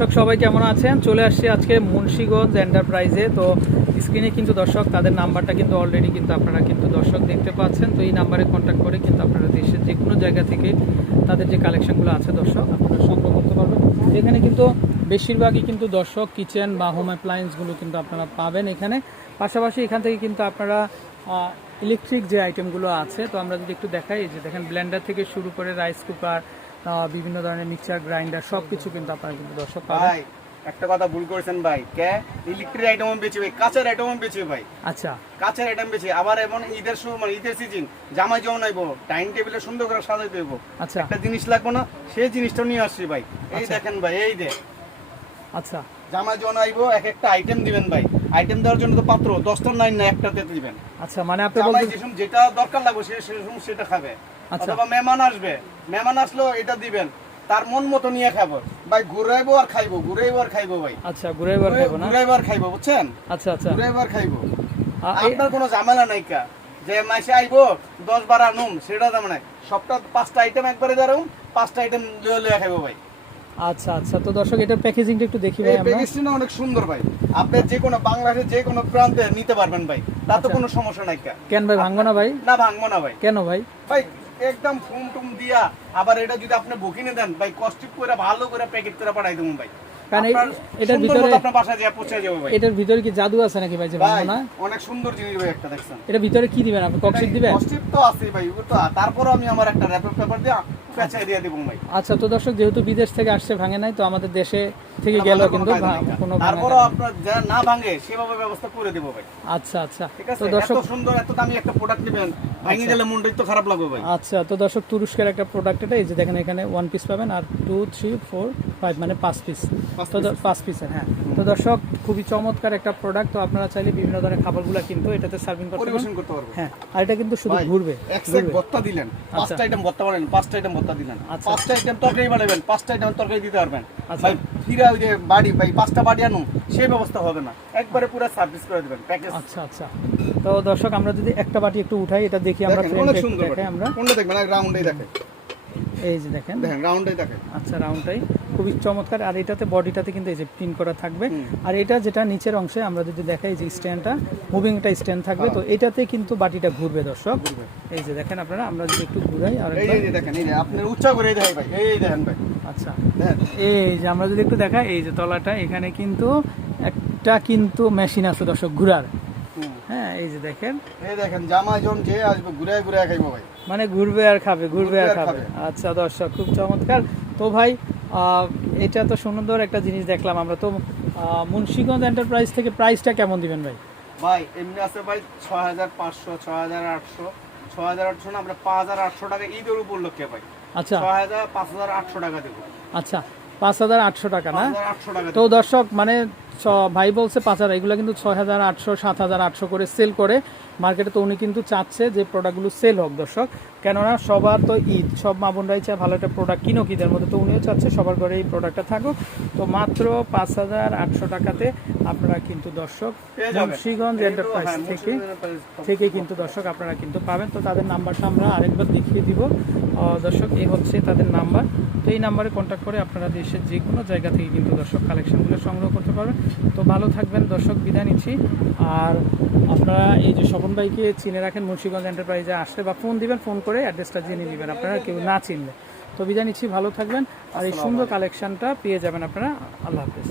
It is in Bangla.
দর্শক সবাই কেমন আছেন? চলে আসছি আজকে মুন্সিগঞ্জ এন্টারপ্রাইজে তো স্ক্রিনে কিন্তু দর্শক, তাদের নাম্বারটা কিন্তু অলরেডি কিন্তু আপনারা কিন্তু দর্শক দেখতে পাচ্ছেন। তো এই নাম্বারে কন্ট্যাক্ট করে কিন্তু আপনারা দেশের যে কোনো জায়গা থেকে তাদের যে কালেকশনগুলো আছে দর্শক, আপনারা সংগ্রহ করতে পারবেন। এখানে কিন্তু বেশিরভাগই কিন্তু দর্শক কিচেন বা হোম অ্যাপ্লায়েন্সগুলো কিন্তু আপনারা পাবেন এখানে। পাশাপাশি এখান থেকে কিন্তু আপনারা ইলেকট্রিক যে আইটেমগুলো আছে, তো আমরা যদি একটু দেখাই যে দেখেন ব্লেন্ডার থেকে শুরু করে রাইস কুকার বিভিন্ন ধরনের মিক্সচার গ্রাইন্ডার সব কিছু কিন্তু আপনারা কিন্তু দর্শক পাবেন। ভাই একটা কথা ভুল করেছেন ভাই। কে? ইলেকট্রিক আইটেম বেচে ভাই কাঁচের আইটেম বেচে ভাই। আচ্ছা। কাঁচের আইটেম বেচে। আবার এমন ঈদের সময় মানে ঈদের সিজন জামাই যেমন আইবো ডাইনিং টেবিলে সুন্দর করে সাজাই দেবো আচ্ছা। একটা জিনিস লাগবে না সেই জিনিসটা নিয়ে আসছি ভাই। এই আচ্ছা। দেখেন ভাই এই দে আচ্ছা। জামাই যখন আইবো এক একটা আইটেম দিবেন ভাই। আইটেম দেওয়ার জন্য তো পাত্র দশটার নাইন না একটাতে দিবেন। আচ্ছা মানে আপনি সময় যেটা দরকার লাগবে সে সে সময় সেটা খাবে। আচ্ছা। অথবা মেহমান আসবে মেহমান আসলেও এটা দিবেন। তার মন মতো নিয়ে খাব। ভাই ঘুরাইবো আর খাইবো ঘুরাইবো আর খাইবো ভাই। আচ্ছা ঘুরে এবার খাব না? ঘুরাইবো আর খাইবো বুঝছেন? আচ্ছা আচ্ছা। ঘুরাইবো আর খাইবো। আপনার কোনো ঝামেলা নাই কা? যে মাসে আইবো দশ বার আনুম সেটা দাম নাই সবটা পাঁচটা আইটেম একবারে দাঁড়াম পাঁচটা আইটেম লয়ে লয়ে খাইবো ভাই। আচ্ছা আচ্ছা। তো দর্শক এটার প্যাকেজিংটা একটু দেখি ভাই আমরা। প্যাকেজটা অনেক সুন্দর ভাই। আপনি যে কোনো বাংলাদেশের যে কোনো প্রান্তে নিতে পারবেন ভাই। তাতে আচ্ছা। কোনো সমস্যা নাই কা। কেন ভাই ভাঙবো না ভাই? না ভাঙবো না ভাই। কেন ভাই? ভাই একদম ফোম টুম দিয়া আবার এটা যদি আপনি বুকিনে দেন ভাই কস্টিপ করে ভালো করে প্যাকেট করে পাঠাই দেবো ভাই। কারণ এটার ভিতরে- আপনার বাসায় যা পৌঁছে যাবে ভাই। এটার ভিতরে কি জাদু আছে নাকি ভাই যে ভাঙবো না? অনেক সুন্দর জিনিস ভাই একটা দেখছেন। এটা ভিতরে কি দিবেন আপনি? ককশিট দিবেন? কস্টিপ তো আছে ভাই ওগুলো তো তারপরও আমি আমার একটা র্যাপের পেপার দিয়ে ভাই। আচ্ছা তো দর্শক যেহেতু বিদেশ থেকে আসছে ভাঙে নাই তো আমাদের দেশে থেকে গেল কিন্তু কোনো। আপনার না ভাঙে সেভাবে ব্যবস্থা করে দেবো ভাই। আচ্ছা আচ্ছা। তো দর্শক সুন্দর এত দামি একটা প্রোডাক্ট নেবেন ভাঙে আচ্ছা। গেলে মনটাই তো খারাপ লাগবে ভাই। আচ্ছা তো দর্শক তুরস্কের একটা প্রোডাক্ট এটা এই যে দেখেন এখানে ওয়ান পিস পাবেন আর টু থ্রি ফোর ফাইভ মানে পাঁচ পিস তো পাঁচ পিসের হ্যাঁ। তো দর্শক খুবই চমৎকার একটা প্রোডাক্ট তো আপনারা চাইলে বিভিন্ন ধরনের খাবারগুলো কিন্তু এটাতে সার্ভিং করতে পারেন পরিবেশন করতে পারব হ্যাঁ আর এটা কিন্তু শুধু ঘুরবে এক সেট ভর্তা দিলেন পাঁচটা আইটেম ভর্তা বানালেন পাঁচটা আইটেম ভর্তা দিলেন। আচ্ছা। পাঁচটা আইটেম তরকারি বানাবেন পাঁচটা আইটেম তরকারি দিতে পারবেন। আচ্ছা। ভাই ফিরা ওই যে বাড়ি ভাই পাঁচটা বাড়ি আনুন সেই ব্যবস্থা হবে না। একবারে পুরো সার্ভিস করে দেবেন প্যাকেজ আচ্ছা আচ্ছা। তো দর্শক আমরা যদি একটা বাটি একটু উঠাই এটা দেখি আমরা অনেক সুন্দর দেখাই আমরা। কোনটা দেখবেন? রাউন্ডেই দেখেন। এই যে দেখেন। দেখেন রাউন্ডেই দেখেন। আচ্ছা রাউন্ডটাই খুবই চমৎকার। আর এটাতে বডিটাতে কিন্তু এই যে প্রিন্ট করা থাকবে। আর এটা যেটা নিচের অংশে আমরা যদি দেখাই যে স্ট্যান্ডটা মুভিং একটা স্ট্যান্ড থাকবে। হ্যাঁ। তো এটাতে কিন্তু বাটিটা ঘুরবে দর্শক। এই যে দেখেন আপনারা আমরা যদি একটু ঘুরাই আর এই যে দেখেন এই যে আপনার উচ্চা করে দেখেন ভাই এই দেখেন ভাই। আচ্ছা। এই যে আমরা যদি একটু দেখাই এই যে তলাটা এখানে কিন্তু একটা কিন্তু মেশিন আছে দর্শক ঘুরার। হ্যাঁ এই যে দেখেন। এই দেখেন জামা জন যে আসবে ঘুরে ঘুরে খাইবো ভাই। মানে ঘুরবে আর খাবে ঘুরবে আর খাবে। আচ্ছা দর্শক খুব চমৎকার। তো ভাই এটা তো সুন্দর একটা জিনিস দেখলাম আমরা। তো মুন্সিগঞ্জ এন্টারপ্রাইজ থেকে প্রাইসটা কেমন দিবেন ভাই? ভাই এমনি আছে ভাই ছয় হাজার পাঁচশো ছয় হাজার আটশো। ছয় হাজার আটশো না আমরা পাঁচ হাজার আটশো টাকা ঈদের উপলক্ষে ভাই। আচ্ছা। ছয় হাজার পাঁচ হাজার আটশো টাকা দেবো। আচ্ছা পাঁচ হাজার আটশো টাকা না? তো দর্শক মানে ছ- ভাই বলছে পাঁচ হাজার এগুলো কিন্তু ছয় হাজার আটশো সাত হাজার আটশো করে সেল করে। মার্কেটে তো উনি কিন্তু চাচ্ছে যে প্রোডাক্টগুলো সেল হোক দর্শক। কেননা সবার তো ঈদ সব মা বোনরাই চায় ভালো একটা প্রোডাক্ট কিনো ঈদের মধ্যে তো উনিও চাচ্ছে সবার ঘরে এই প্রোডাক্টটা থাকুক। তো মাত্র পাঁচ হাজার আটশো টাকাতে আপনারা কিন্তু দর্শক মুন্সিগঞ্জ এন্টারপ্রাইজ হ্যাঁ, থেকে থেকে কিন্তু দর্শক আপনারা কিন্তু পাবেন। তো তাদের নাম্বারটা আমরা আরেকবার দেখিয়ে দিব। দর্শক এই হচ্ছে তাদের নাম্বার তো এই নাম্বারে কন্ট্যাক্ট করে আপনারা দেশের যে কোনো জায়গা থেকে কিন্তু দর্শক কালেকশনগুলো সংগ্রহ করতে পারবেন। তো ভালো থাকবেন, দর্শক বিদায় নিচ্ছি। আর আপনারা এই যে স্বপন ভাইকে চিনে রাখেন মুন্সীগঞ্জ এন্টারপ্রাইজে আসলে বা ফোন দিবেন, ফোন করে অ্যাড্রেসটা জেনে নেবেন। আপনারা কেউ না চিনলে। তো বিদায় নিচ্ছি, ভালো থাকবেন। আর এই সুন্দর কালেকশনটা পেয়ে যাবেন আপনারা। আল্লাহ হাফেজ।